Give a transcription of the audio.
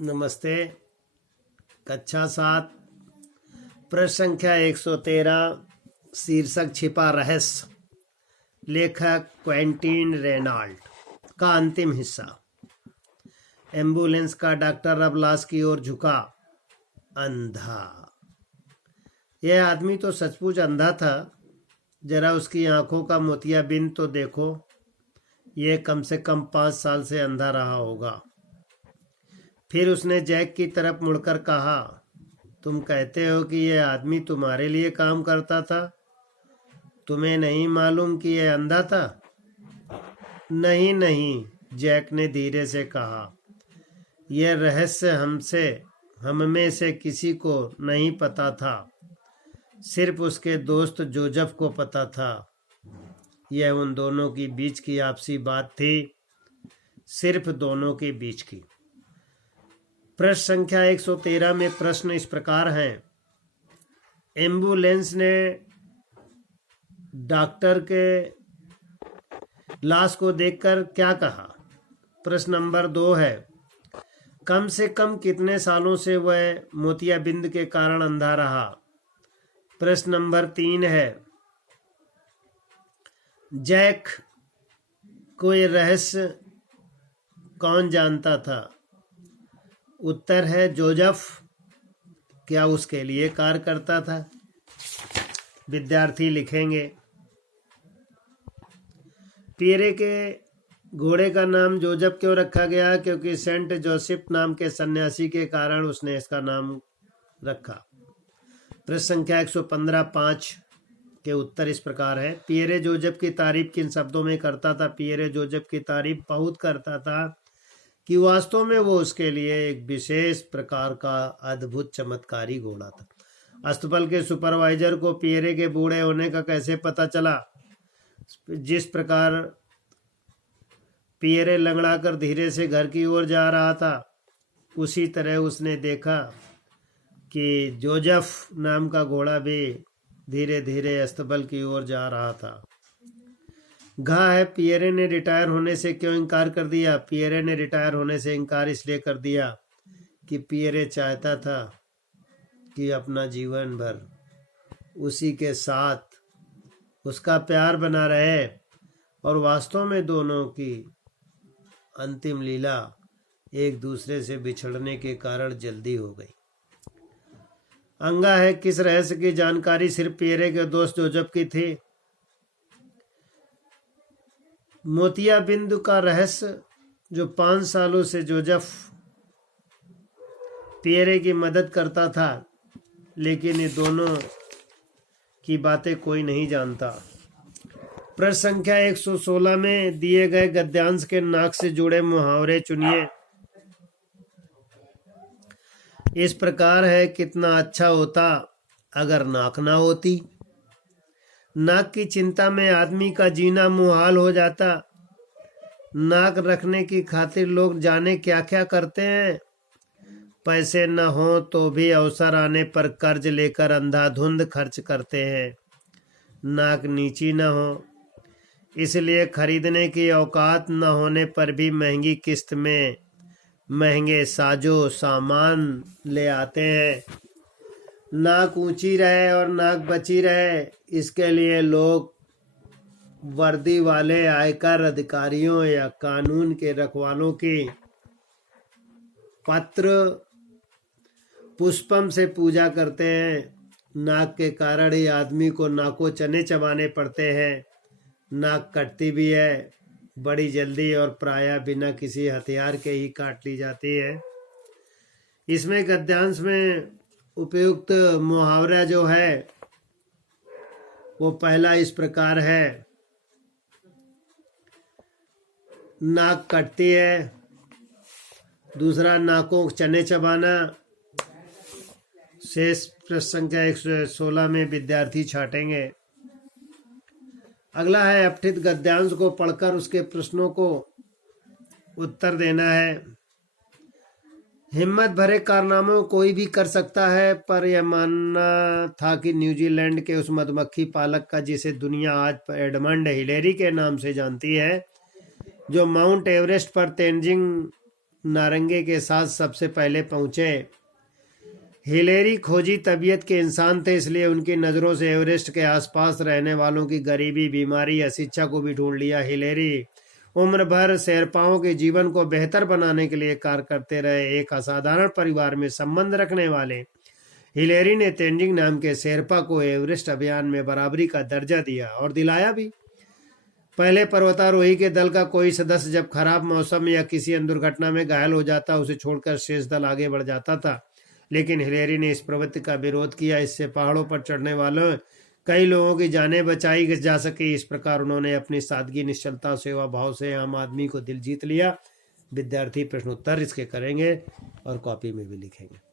नमस्ते। कक्षा 7 प्रश्न संख्या 113। शीर्षक छिपा रहस्य। लेखक क्वेंटीन रेनाल्ड का अंतिम हिस्सा। एम्बुलेंस का डॉक्टर अब लाश की ओर झुका। अंधा। यह आदमी तो सचमुच अंधा था। जरा उसकी आंखों का मोतियाबिंद तो देखो। यह कम से कम 5 साल से अंधा रहा होगा। फिर उसने जैक की तरफ मुड़कर कहा, तुम कहते हो कि यह आदमी तुम्हारे लिए काम करता था? तुम्हें नहीं मालूम कि यह अंधा था? नहीं नहीं, जैक ने धीरे से कहा। यह रहस्य हम में से किसी को नहीं पता था। सिर्फ उसके दोस्त जोसेफ को पता था। यह उन दोनों की बीच की आपसी बात थी, सिर्फ दोनों के बीच की। प्रश्न संख्या 113 में प्रश्न इस प्रकार है। एम्बुलेंस ने डॉक्टर के लाश को देखकर क्या कहा? प्रश्न नंबर 2 है, कम से कम कितने सालों से वह मोतियाबिंद के कारण अंधा रहा? प्रश्न नंबर 3 है, जैक को यह रहस्य कौन जानता था? उत्तर है जोसेफ। क्या उसके लिए कार्य करता था? विद्यार्थी लिखेंगे। पियरे के घोड़े का नाम जोसेफ क्यों रखा गया? क्योंकि सेंट जोसेफ नाम के सन्यासी के कारण उसने इसका नाम रखा। प्रश्न संख्या 115 के उत्तर इस प्रकार है। पियरे जोसेफ की तारीफ किन शब्दों में करता था? पियरे जोसेफ की तारीफ बहुत करता था कि वास्तव में वो उसके लिए एक विशेष प्रकार का अद्भुत चमत्कारी घोड़ा था। अस्तबल के सुपरवाइजर को पियरे के बूढ़े होने का कैसे पता चला? जिस प्रकार पियरे लंगड़ाकर धीरे से घर की ओर जा रहा था, उसी तरह उसने देखा कि जोसेफ नाम का घोड़ा भी धीरे धीरे अस्तबल की ओर जा रहा था। घा है, पियरे ने रिटायर होने से क्यों इनकार कर दिया? पियरे ने रिटायर होने से इनकार इसलिए कर दिया कि पियरे चाहता था कि अपना जीवन भर उसी के साथ उसका प्यार बना रहे, और वास्तव में दोनों की अंतिम लीला एक दूसरे से बिछड़ने के कारण जल्दी हो गई। अंगा है, किस रहस्य की जानकारी सिर्फ पियरे के दोस्त जोसेफ की थी? मोतियाबिंद का रहस्य, जो 5 सालों से जोसेफ पियरे की मदद करता था, लेकिन ये दोनों की बातें कोई नहीं जानता। प्रश्न संख्या 116 में दिए गए गद्यांश के नाक से जुड़े मुहावरे चुनिए। इस प्रकार है, कितना अच्छा होता अगर नाक ना होती। नाक की चिंता में आदमी का जीना मुहाल हो जाता। नाक रखने की खातिर लोग जाने क्या क्या करते हैं। पैसे न हो तो भी अवसर आने पर कर्ज लेकर अंधाधुंध खर्च करते हैं। नाक नीची न हो, इसलिए खरीदने की औकात न होने पर भी महंगी किस्त में महंगे साजो सामान ले आते हैं। नाक ऊंची रहे और नाक बची रहे, इसके लिए लोग वर्दी वाले आयकर अधिकारियों या कानून के रखवालों की पत्र पुष्पम से पूजा करते हैं। नाक के कारण ही आदमी को नाको चने चबाने पड़ते हैं। नाक कटती भी है बड़ी जल्दी, और प्रायः बिना किसी हथियार के ही काट ली जाती है। इसमें गद्यांश में उपयुक्त मुहावरा जो है वो पहला इस प्रकार है, नाक कटती है। दूसरा, नाकों चने चबाना। शेष प्रश्न संख्या 116 में विद्यार्थी छाटेंगे। अगला है, अपठित गद्यांश को पढ़कर उसके प्रश्नों को उत्तर देना है। हिम्मत भरे कारनामों कोई भी कर सकता है, पर यह मानना था कि न्यूजीलैंड के उस मधुमक्खी पालक का, जिसे दुनिया आज एडमंड हिलेरी के नाम से जानती है, जो माउंट एवरेस्ट पर तेंजिंग नारंगे के साथ सबसे पहले पहुंचे। हिलेरी खोजी तबीयत के इंसान थे, इसलिए उनकी नज़रों से एवरेस्ट के आसपास रहने वालों की गरीबी, बीमारी, अशिक्षा को भी ढूंढ लिया। हिलेरी उम्र भर शेरपाओं के जीवन को बेहतर बनाने के लिए कार्य करते रहे। एक असाधारण परिवार में संबंध रखने वाले हिलेरी ने तेंजिंग नाम के शेरपा को एवरेस्ट अभियान में बराबरी का दर्जा दिया और दिलाया भी। पहले पर्वतारोही के दल का कोई सदस्य जब खराब मौसम या किसी अन्य दुर्घटना में घायल हो जाता, उसे छोड़कर शेष दल आगे बढ़ जाता था। लेकिन हिलेरी ने इस प्रवृत्ति का विरोध किया। इससे पहाड़ों पर चढ़ने वालों कई लोगों की जानें बचाई जा सकी। इस प्रकार उन्होंने अपनी सादगी, निश्चलता, सेवा भाव से आम आदमी को दिल जीत लिया। विद्यार्थी प्रश्नोत्तर इसके करेंगे और कॉपी में भी लिखेंगे।